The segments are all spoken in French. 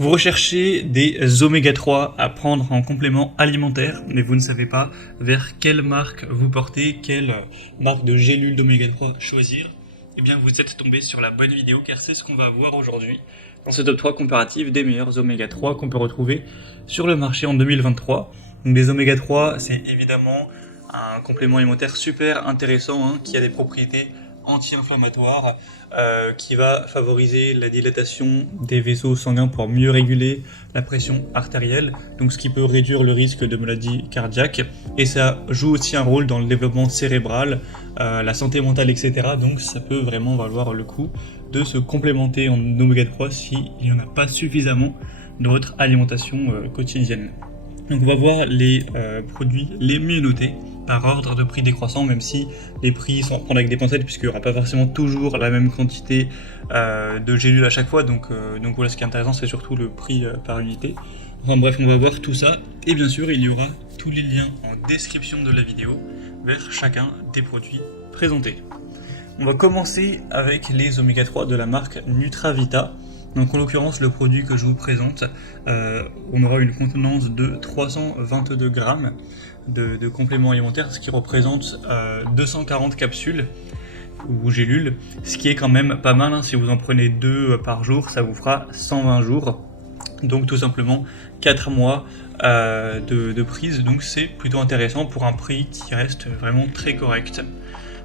Vous recherchez des oméga 3 à prendre en complément alimentaire, mais vous ne savez pas vers quelle marque vous portez, quelle marque de gélule d'oméga 3 choisir. Eh bien, vous êtes tombé sur la bonne vidéo car c'est ce qu'on va voir aujourd'hui dans ce top 3 comparatif des meilleurs oméga 3 qu'on peut retrouver sur le marché en 2023. Donc, les oméga 3, c'est évidemment un complément alimentaire super intéressant qui a des propriétés anti-inflammatoire qui va favoriser la dilatation des vaisseaux sanguins pour mieux réguler la pression artérielle, donc ce qui peut réduire le risque de maladie cardiaque, et ça joue aussi un rôle dans le développement cérébral, la santé mentale, etc. Donc ça peut vraiment valoir le coup de se complémenter en oméga 3 s'il n'y en a pas suffisamment dans votre alimentation quotidienne. Donc on va voir les produits les mieux notés par ordre de prix décroissant, même si les prix sont à prendre avec des pincettes puisqu'il n'y aura pas forcément toujours la même quantité de gélules à chaque fois. Donc voilà, ce qui est intéressant, c'est surtout le prix par unité. Enfin bref, on va voir tout ça. Et bien sûr, il y aura tous les liens en description de la vidéo vers chacun des produits présentés. On va commencer avec les oméga 3 de la marque Nutravita. Donc en l'occurrence, le produit que je vous présente, on aura une contenance de 322 grammes de compléments alimentaires, ce qui représente 240 capsules ou gélules, ce qui est quand même pas mal. Si vous en prenez 2 par jour, ça vous fera 120 jours. Donc tout simplement 4 mois de prise, donc c'est plutôt intéressant pour un prix qui reste vraiment très correct.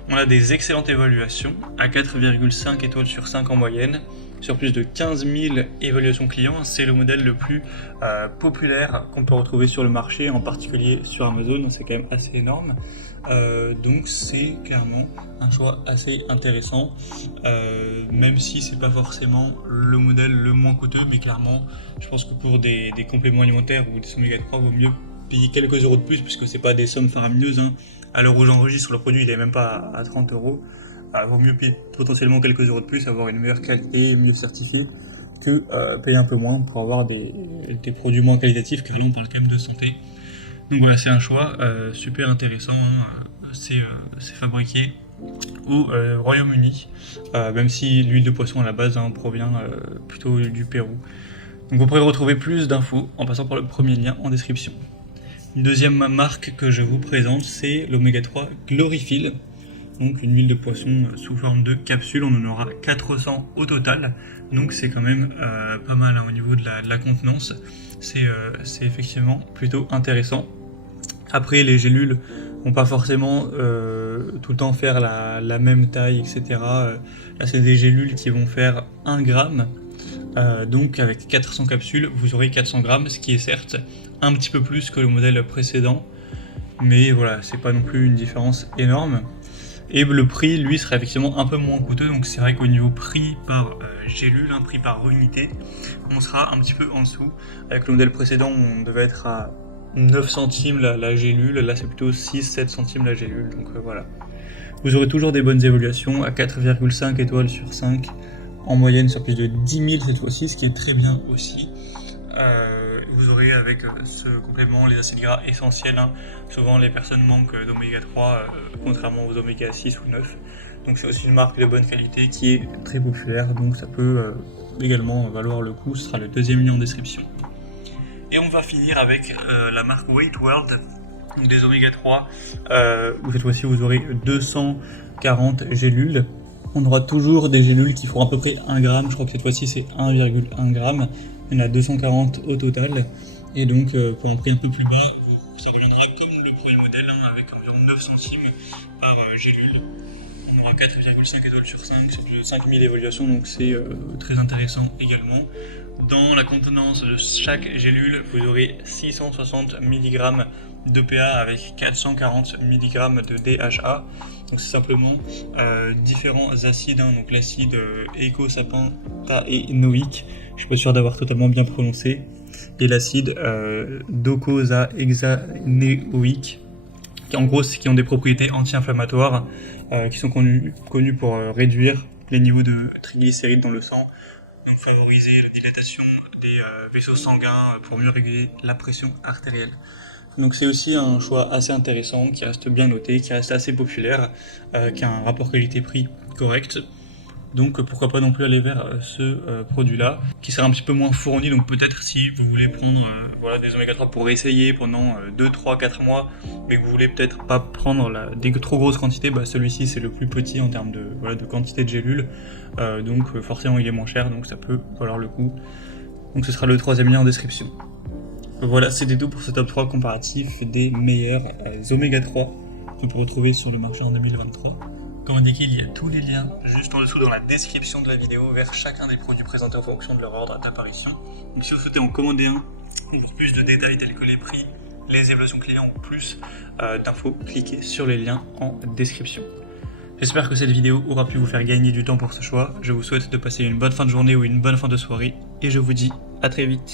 On a des excellentes évaluations, à 4,5 étoiles sur 5 en moyenne, sur plus de 15 000 évaluations clients. C'est le modèle le plus populaire qu'on peut retrouver sur le marché, en particulier sur Amazon, c'est quand même assez énorme. Donc c'est clairement un choix assez intéressant, même si c'est pas forcément le modèle le moins coûteux, mais clairement je pense que pour des compléments alimentaires ou des oméga 3, il vaut mieux payer quelques euros de plus, puisque c'est pas des sommes faramineuses. À l'heure où j'enregistre, le produit il est même pas à 30 euros. Il vaut mieux payer potentiellement quelques euros de plus, avoir une meilleure qualité, mieux certifiée, que payer un peu moins pour avoir des produits moins qualitatifs, car là on parle quand même de santé. Donc voilà, c'est un choix super intéressant. C'est fabriqué au Royaume-Uni, même si l'huile de poisson à la base provient plutôt du Pérou. Donc vous pourrez retrouver plus d'infos en passant par le premier lien en description. Une deuxième marque que je vous présente, c'est l'oméga 3 Glorifil. Donc une huile de poisson sous forme de capsule, on en aura 400 au total. Donc c'est quand même pas mal au niveau de la contenance. C'est effectivement plutôt intéressant. Après, les gélules vont pas forcément tout le temps faire la même taille, etc. Là, c'est des gélules qui vont faire 1 gramme. Donc avec 400 capsules, vous aurez 400 grammes, ce qui est certes un petit peu plus que le modèle précédent, mais voilà, c'est pas non plus une différence énorme. Et le prix, lui, serait effectivement un peu moins coûteux, donc c'est vrai qu'au niveau prix par gélule, prix par unité, on sera un petit peu en dessous. Avec le modèle précédent, on devait être à 9 centimes la gélule, là c'est plutôt 6-7 centimes la gélule, donc voilà. Vous aurez toujours des bonnes évaluations, à 4,5 étoiles sur 5, en moyenne sur plus de 10 000 cette fois-ci, ce qui est très bien aussi. Vous aurez avec ce complément les acides gras essentiels. Souvent les personnes manquent d'oméga 3, contrairement aux oméga 6 ou 9. Donc c'est aussi une marque de bonne qualité qui est très populaire, donc ça peut également valoir le coup. Ce sera le deuxième lien en description. Et on va finir avec la marque Weight World, donc des oméga 3, où cette fois-ci vous aurez 240 gélules. On aura toujours des gélules qui feront à peu près 1 gramme, je crois que cette fois-ci c'est 1,1 gramme. Il y en a 240 au total, et donc pour un prix un peu plus bas, ça reviendra comme le premier modèle, avec environ 9 centimes par gélule. On aura 4,5 étoiles sur 5, sur plus de 5000 évaluations, donc c'est très intéressant également. Dans la contenance de chaque gélule, vous aurez 660 mg d'EPA avec 440 mg de DHA. Donc c'est simplement différents acides, donc l'acide eicosapentaénoïque, je suis pas sûr d'avoir totalement bien prononcé, et l'acide docosahexaénoïque, qui en gros qui ont des propriétés anti-inflammatoires, qui sont connus pour réduire les niveaux de triglycérides dans le sang, donc favoriser la dilatation des vaisseaux sanguins pour mieux réguler la pression artérielle. Donc c'est aussi un choix assez intéressant, qui reste bien noté, qui reste assez populaire, qui a un rapport qualité-prix correct. Donc pourquoi pas non plus aller vers ce produit-là, qui sera un petit peu moins fourni. Donc peut-être si vous voulez prendre voilà, des oméga 3 pour essayer pendant 2, 3, 4 mois, mais que vous voulez peut-être pas prendre des trop grosses quantités, bah celui-ci c'est le plus petit en termes de quantité de gélules. Donc forcément il est moins cher, donc ça peut valoir le coup. Donc ce sera le troisième lien en description. Voilà, c'était tout pour ce top 3 comparatif des meilleurs oméga 3 que vous pouvez retrouver sur le marché en 2023. Comme indiqué, il y a tous les liens juste en dessous dans la description de la vidéo vers chacun des produits présentés en fonction de leur ordre d'apparition. Donc si vous souhaitez en commander un pour plus de détails tels que les prix, les évaluations clients ou plus d'infos, cliquez sur les liens en description. J'espère que cette vidéo aura pu vous faire gagner du temps pour ce choix. Je vous souhaite de passer une bonne fin de journée ou une bonne fin de soirée et je vous dis à très vite.